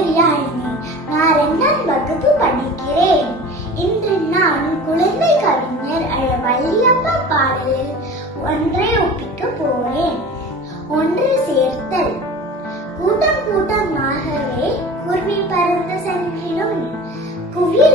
பேர் யாழினி. நான் 2ஆம் வகுப்பு படிக்கிறேன். இன்று நான் குழந்தை கவிஞர் வள்ளியப்பா பாடலில் ஒன்றை ஒப்பிக்க போறேன். ஒன்று சேர்த்தல். கூட்டம் கூட்டமாகவே குருவி பறந்து சென்றிடும், குவிய